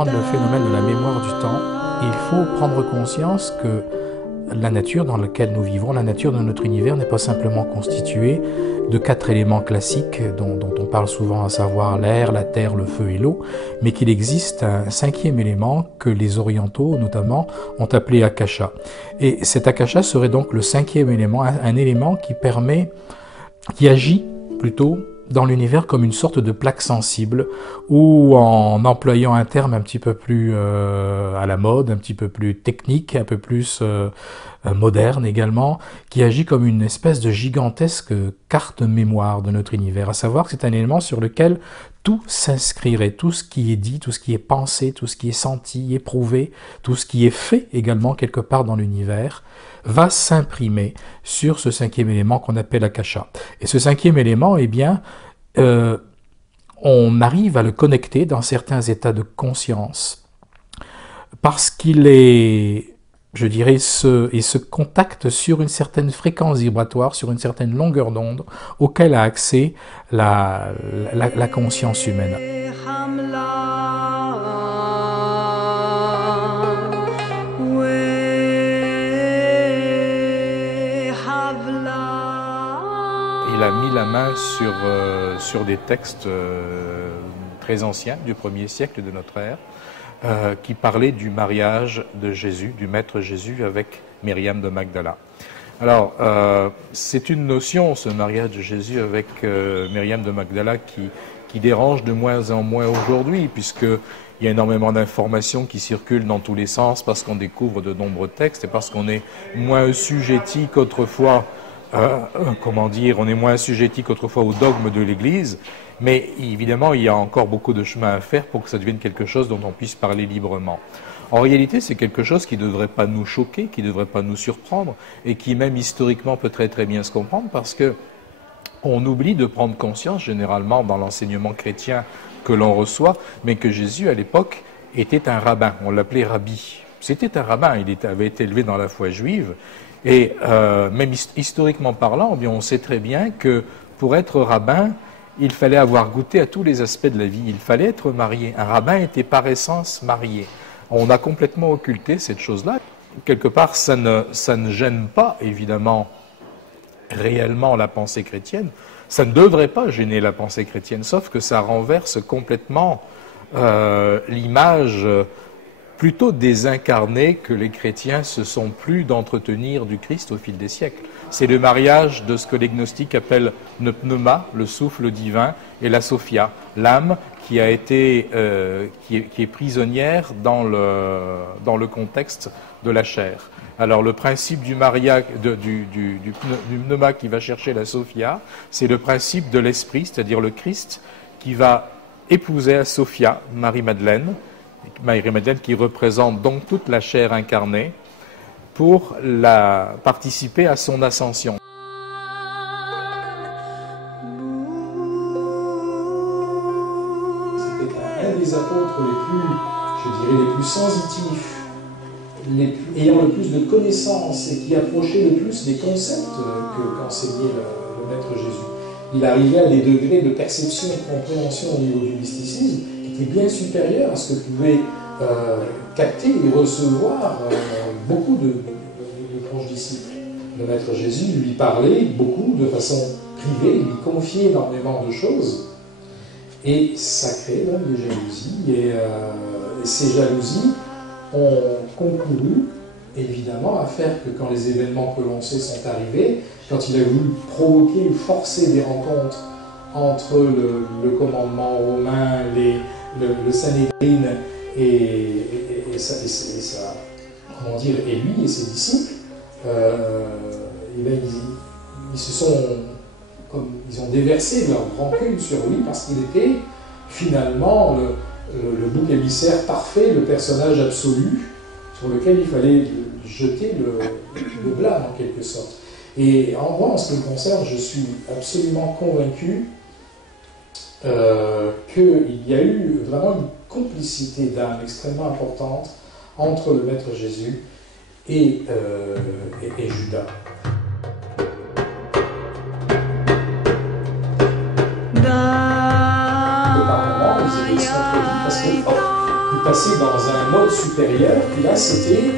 comprendre le phénomène de la mémoire du temps, il faut prendre conscience que la nature dans laquelle nous vivons, la nature de notre univers n'est pas simplement constituée de 4 éléments classiques dont on parle souvent, à savoir l'air, la terre, le feu et l'eau, mais qu'il existe un 5e élément que les orientaux notamment ont appelé akasha. Et cet akasha serait donc le 5e élément, un élément qui agit plutôt dans l'univers comme une sorte de plaque sensible, ou en employant un terme un petit peu plus à la mode, un petit peu plus technique, un peu plus moderne également, qui agit comme une espèce de gigantesque carte mémoire de notre univers, à savoir que c'est un élément sur lequel tout s'inscrirait, tout ce qui est dit, tout ce qui est pensé, tout ce qui est senti, éprouvé, tout ce qui est fait également quelque part dans l'univers, va s'imprimer sur ce 5e élément qu'on appelle akasha. Et ce 5e élément, eh bien, on arrive à le connecter dans certains états de conscience parce qu'il est, je dirais, il se contacte sur une certaine fréquence vibratoire, sur une certaine longueur d'onde auquel a accès la conscience humaine. Il a mis la main sur des textes très anciens du 1er siècle de notre ère qui parlaient du mariage de Jésus, du maître Jésus avec Myriam de Magdala. Alors, c'est une notion, ce mariage de Jésus avec Myriam de Magdala, qui dérange de moins en moins aujourd'hui, puisqu'il y a énormément d'informations qui circulent dans tous les sens, parce qu'on découvre de nombreux textes et parce qu'on est moins assujetti qu'autrefois. On est moins assujetti qu'autrefois au dogme de l'Église, mais évidemment, il y a encore beaucoup de chemin à faire pour que ça devienne quelque chose dont on puisse parler librement. En réalité, c'est quelque chose qui ne devrait pas nous choquer, qui ne devrait pas nous surprendre, et qui même historiquement peut très très bien se comprendre, parce que on oublie de prendre conscience, généralement dans l'enseignement chrétien que l'on reçoit, mais que Jésus, à l'époque, était un rabbin, on l'appelait rabbi. C'était un rabbin, avait été élevé dans la foi juive, et même historiquement parlant, eh bien, on sait très bien que pour être rabbin, il fallait avoir goûté à tous les aspects de la vie, il fallait être marié. Un rabbin était par essence marié. On a complètement occulté cette chose-là. Quelque part, ça ne gêne pas, évidemment, réellement la pensée chrétienne. Ça ne devrait pas gêner la pensée chrétienne, sauf que ça renverse complètement l'image plutôt désincarné que les chrétiens se sont plu d'entretenir du Christ au fil des siècles. C'est le mariage de ce que les gnostiques appellent le pneuma, le souffle divin, et la sophia, l'âme qui est prisonnière dans le contexte de la chair. Alors le principe du mariage, du pneuma qui va chercher la sophia, c'est le principe de l'esprit, c'est-à-dire le Christ qui va épouser à Sophia, Marie-Madeleine qui représente donc toute la chair incarnée, pour participer à son ascension. C'était un des apôtres les plus sensitifs, ayant le plus de connaissances et qui approchait le plus des concepts qu'enseignait le Maître Jésus. Il arrivait à des degrés de perception et de compréhension au niveau du mysticisme qui étaient bien supérieurs à ce que pouvaient capter et recevoir beaucoup de proches disciples. Le Maître Jésus lui parlait beaucoup de façon privée, il lui confiait énormément de choses, et ça créait donc des jalousies, et ces jalousies ont concouru évidemment à faire que quand les événements que l'on sait sont arrivés, quand il a voulu provoquer ou forcer des rencontres entre le commandement romain, le Sanhédrin et lui et ses disciples, ils ont déversé leur rancune sur lui parce qu'il était finalement le bouc émissaire parfait, le personnage absolu sur lequel il fallait jeter le blâme en quelque sorte. Et en ce qui me concerne, je suis absolument convaincu qu'il y a eu vraiment une complicité d'âme extrêmement importante entre le Maître Jésus et Judas. Par moments, ils étaient s'entre-dit parce que passait dans un mode supérieur, puis là c'était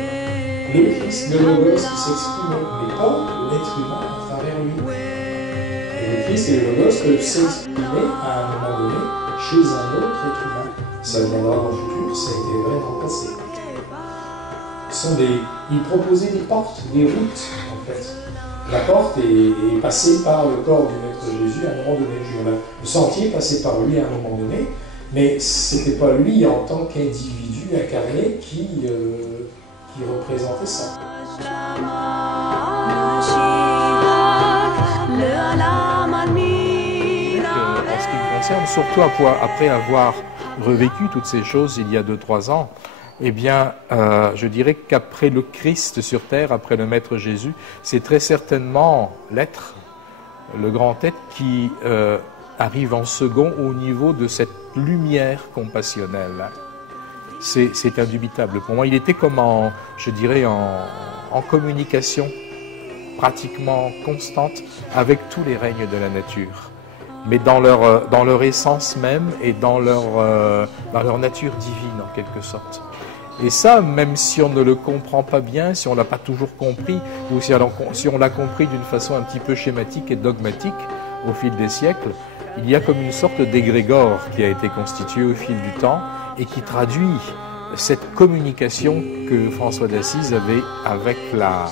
le Christ, le Logos qui s'exprimait, mais pas l'être humain à travers lui. Et le Christ et le Logos peuvent s'exprimer à un moment donné chez un autre être humain. Ça viendra dans le futur, ça a été vrai dans le passé. Ils proposaient des portes, des routes en fait. La porte est passée par le corps du Maître Jésus à un moment donné. Le sentier passait par lui à un moment donné, mais ce n'était pas lui en tant qu'individu incarné qui représentait ça. En ce qui me concerne, surtout après avoir revécu toutes ces choses il y a 2-3 ans, eh bien, je dirais qu'après le Christ sur terre, après le Maître Jésus, c'est très certainement l'être, le grand être qui arrive en second au niveau de cette lumière compassionnelle. C'est indubitable. Pour moi, il était comme en communication pratiquement constante avec tous les règnes de la nature, mais dans leur essence même et dans leur nature divine en quelque sorte. Et ça, même si on ne le comprend pas bien, si on ne l'a pas toujours compris, ou si on l'a compris d'une façon un petit peu schématique et dogmatique au fil des siècles, il y a comme une sorte d'égrégore qui a été constitué au fil du temps et qui traduit cette communication que François d'Assise avait avec la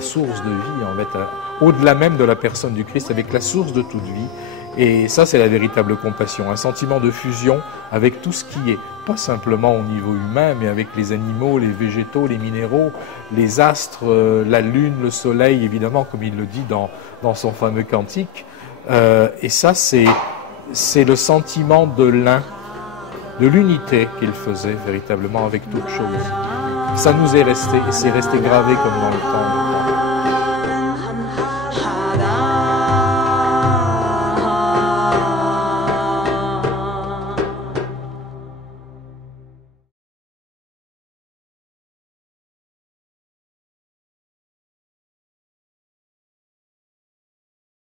source de vie, en fait, au-delà même de la personne du Christ, avec la source de toute vie. Et ça, c'est la véritable compassion, un sentiment de fusion avec tout ce qui est, pas simplement au niveau humain, mais avec les animaux, les végétaux, les minéraux, les astres, la lune, le soleil, évidemment, comme il le dit dans son fameux cantique. Et ça, c'est le sentiment de l'un, de l'unité qu'il faisait véritablement avec toute chose. Ça nous est resté, et c'est resté gravé comme dans le temps.